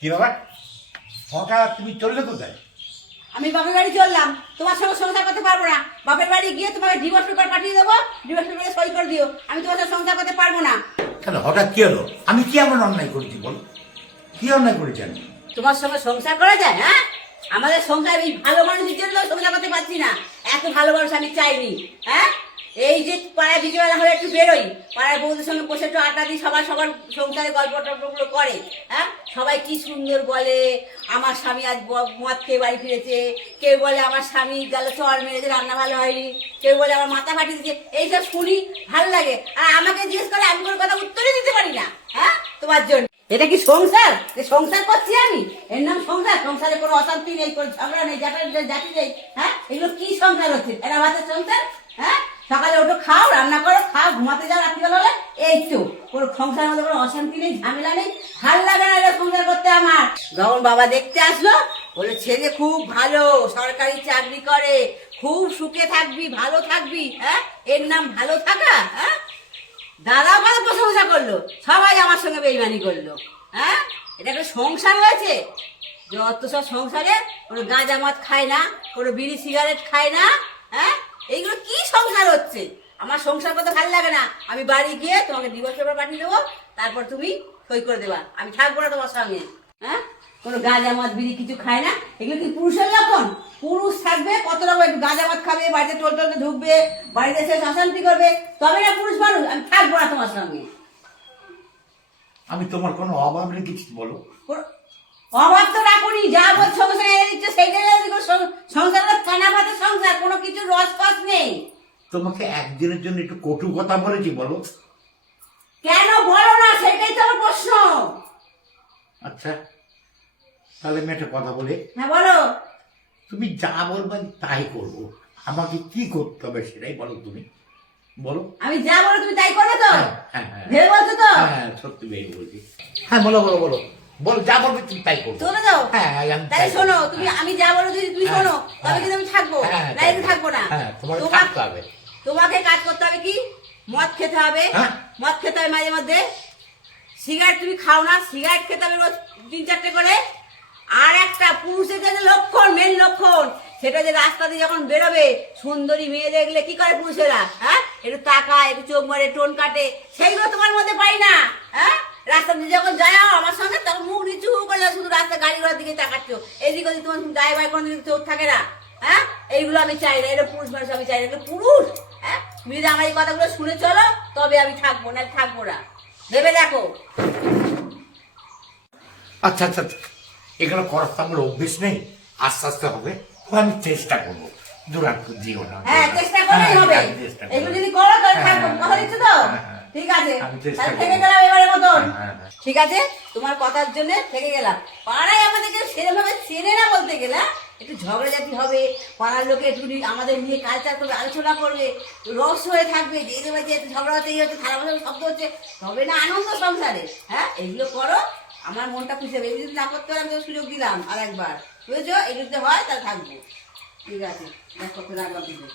কি বাবা, হঠাৎ তুমি চললে কোথায়? আমি বাপের বাড়ি চললাম, তোমার সঙ্গে সংসার করতে পারবো না। বাপের বাড়ি গিয়ে তোমাকে ডিভোর্স পেপার পাঠিয়ে দেবো, ডিভোর্স পেপারে সই করে দিও। আমি তোমার সাথে সংসার করতে পারবো না। কেন হঠাৎ কি হলো? আমি কি এমন অন্যায় করেছি বলো? কি অন্যায় করেছি আমি? তোমার সঙ্গে সংসার করা যায়? হ্যাঁ, আমাদের সংসার এই ভালো মানুষের জন্য সংসার করতে পারছি না। এত ভালো মানুষ আমি চাইনি। হ্যাঁ, এই যে পাড়ায় বিকেলবেলা হলে একটু বেরোই, পাড়ার বউদের সঙ্গে বসে একটু আড্ডা দিই, সবার সংসারে গল্প টল্পগুলো করে। হ্যাঁ, সবাই কি সুন্দর বলে, আমার স্বামী আজ মদ খেয়ে বাড়ি ফিরেছে, কেউ বলে আমার স্বামী গেল চর মেরেছে, রান্না ভালো হয়নি, কেউ বলে আমার মাথা ফাটিয়ে দিচ্ছে। এইসব শুনি, ভালো লাগে। আর আমাকে জিজ্ঞেস করে আমি কোনো কথা উত্তরই দিতে পারি না। হ্যাঁ, তোমার জন্য এটা কি সংসার? সংসার করছি আমি, এর নাম সংসার? সংসারে কোনো অশান্তি নেই, কোনো ঝগড়া নেই, জাতি নেই। হ্যাঁ, এগুলো কি সংসার হচ্ছে? এরা ভাতের সংসার? হ্যাঁ, সকালে ওঠো, খাও, রান্না করো, খাও, ঘুমাতে যাও রাত্রিবেলা হলে, এই তো। কোনো সংসারের মধ্যে কোনো অশান্তি নেই, ঝামেলা নেই। ভাল লাগে না এটা সংসার করতে আমার। যখন বাবা দেখতে আসলো, বলে ছেলে খুব ভালো, সরকারি চাকরি করে, খুব সুখে থাকবি, ভালো থাকবি। হ্যাঁ, এর নাম ভালো থাকা? হ্যাঁ, দাদাও ভালো প্রশংসা করলো, সবাই আমার সঙ্গে বেইমানি করলো। হ্যাঁ, এটা একটা সংসার হয়েছে? যত সব সংসারে কোনো গাঁজা মদ খায় না, কোনো বিড়ি সিগারেট খায় না। হ্যাঁ, এইগুলো কি সংসার হচ্ছে? আমার সংসার করতে ভালো লাগে না। আমি বাড়ি গিয়ে তোমাকে ডিভোর্স পেপার পাঠিয়ে দেবো, তারপর তুমি সই করে দেবা। আমি থাকবো না তোমার সঙ্গে। হ্যাঁ, কোনো গাঁজা মদ বিড়ি কিছু খায় না। এগুলো কি পুরুষের লক্ষণ? পুরুষ থাকবে কত রকম, একটু গাঁজা মদ খাবে, বাড়িতে টোল ঢুকবে, বাড়িতে এসে অশান্তি করবে, তবে না পুরুষ মানুষ। আমি থাকবো না তোমার সঙ্গে। আমি তোমার কোনো অভাব রেখেছি বলো? অভাব তো রাখুনি, যা বল সংসারে দিচ্ছে সেইটাই। সংসার কানা ভাতের সংসার, কোনো কিছু রস ফস নেই। তোমাকে একদিনের জন্য একটু কটু কথা বলেছি বলো? কেন বলো না, সেটাই তো আমার প্রশ্ন। আচ্ছা, তাহলে আমি একটা কথা বলি। হ্যাঁ বলো। তুমি যা বলবে আমি তাই করবো। আমাকে কি করতে হবে সেটাই বলো, তুমি বলো। আমি যা বলো তুমি তাই করবে তো? হ্যাঁ হ্যাঁ ভেবে বলছো তো? হ্যাঁ, সত্যি ভেবে বলছি। হ্যাঁ, বলো বলো বলো বলো, যা বলবে তুমি তাই করবো। চলে যাও। হ্যাঁ, আমি তাই তাই শোনো, করবো। তুমি হ্যাঁ। আমি যা বলো যদি তুমি হ্যাঁ, শোনো, তবে হ্যাঁ। কিন্তু আমি থাকবো, হ্যাঁ, না এখানে থাকবো না। হ্যাঁ, তোমাকে থাকতে হবে। তোমাকে কাজ করতে হবে কি? মদ খেতে হবে। হ্যাঁ। মদ খেতে হবে মাঝে মধ্যে। সিগারেট তুমি খাও না, সিগারেট খেতে হবে রোজ 3-4টে করে। আর একটা পুরুষের যে লক্ষণ, মেন লক্ষণ, সেটা যে রাস্তা দিয়ে যখন বেরোবে, সুন্দরী মেয়ে দেখলে কি করে পুরুষেরা? হ্যাঁ, একটু তাকায়, একটু চোখ মারে, টোন কাটে, সেইগুলো তোমার মধ্যে পাই না। হ্যাঁ, রাস্তা দিয়ে যখন যায় আমার সঙ্গে, তখন মুখ নিচু করে যাও, শুধু রাস্তা গাড়ি ঘোড়ার দিকে তাকাচ্ছ, এদিক ওদিক তোমার গায়ে বাই কোনো দিকে চোখ থাকে না। হ্যাঁ, এইগুলো আমি চাই না। এটা পুরুষ মানুষ আমি চাই না, এটা পুরুষ। হ্যাঁ, তুমি যদি আমার এই কথাগুলো শুনে চলো, তবে আমি থাকবো, না থাকবো না। ভেবে দেখো। আচ্ছা আচ্ছা আচ্ছা, এগুলো করার তো আমার অভ্যেস নেই, আস্তে আস্তে হবে। তো আমি চেষ্টা করবো, দূরান্ত দিও না। হ্যাঁ, চেষ্টা করলেই হবে। আমি চেষ্টা করবো। এগুলো যদি করো তাহলে হ্যাঁ, থাকবো। হ্যাঁ, কথা দিচ্ছ তো? হ্যাঁ, হ্যাঁ। ঠিক আছে, আমি চেষ্টা তাহলে করবো। থেকে গেলাম এবারের মতন। হ্যাঁ, হ্যাঁ। ঠিক আছে, তোমার কথার জন্য থেকে গেলাম। পাড়ায় আমাদেরকে সেরকমভাবে চেনে না বলতে গেলে। হ্যাঁ? একটু ঝগড়াঝাটি হবে, পাড়ার লোকে একটু আমাদের নিয়ে কালচার করবে, আলোচনা করবে, রস হয়ে থাকবে, যে এই বাড়িতে একটু ঝগড়া হচ্ছে, এই হচ্ছে, থালা বাসন শব্দ হচ্ছে, তবে না আনন্দ সংসারে। হ্যাঁ, এগুলো করো, আমার মনটা খুশি হবে। এগুলো যদি না করতে পারে আমি তো সুযোগ দিলাম আর একবার, বুঝেছো? এগুলো যদি হয় তাহলে থাকবো। ঠিক আছে, দেখো রাখলাম কিন্তু।